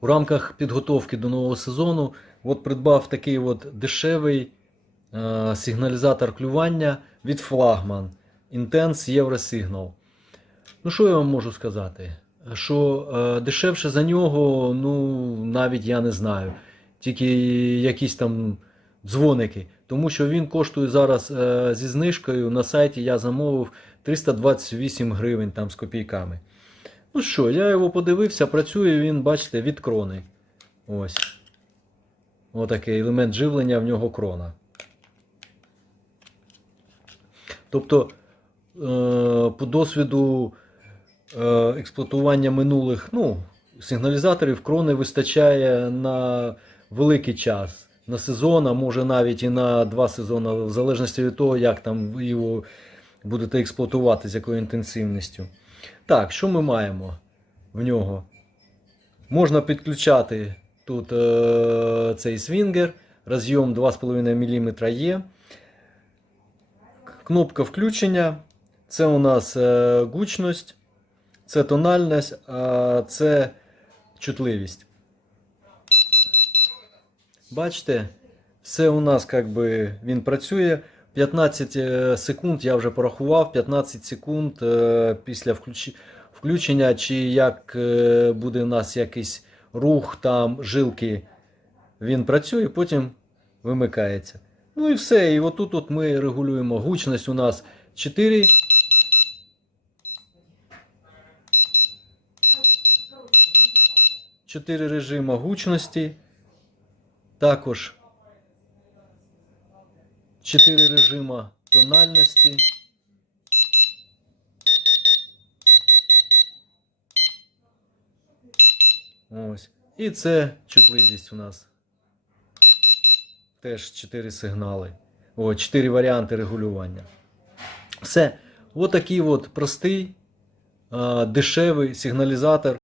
у рамках підготовки до нового сезону от придбав такий от дешевий е, сигналізатор клювання від флагман Intense Eurosignal. Ну, що я вам можу сказати? Що е, дешевше за нього, ну, навіть я не знаю. Тільки якісь там дзвоники. Тому що він коштує зараз е, зі знижкою на сайті я замовив 328 гривень там з копійками. Ну що, я його подивився, працює він, бачите, від крони. Ось. Отакий елемент живлення в нього крона. Тобто, е, по досвіду е, експлуатування минулих ну, сигналізаторів крони вистачає на великий час. На сезон, а може навіть і на два сезони, в залежності від того, як там його будете експлуатувати, з якою інтенсивністю. Так, що ми маємо в нього? Можна підключати тут е, цей свінгер, розйом 2,5 мм є. Кнопка включення. Це у нас е, гучність, це тональність, а це чутливість. Бачите, все у нас как би, він працює. 15 е, секунд я вже порахував, 15 секунд е, після включення, чи як е, буде у нас якийсь рух там жилки, він працює, потім вимикається. Ну і все. І отут от ми регулюємо гучність у нас 4. Чотири режима гучності. Також 4 режима тональності. Ось. І це чутливість у нас. Теж 4 сигнали. О, 4 варіанти регулювання. Все. Отакий от простий, дешевий сигналізатор.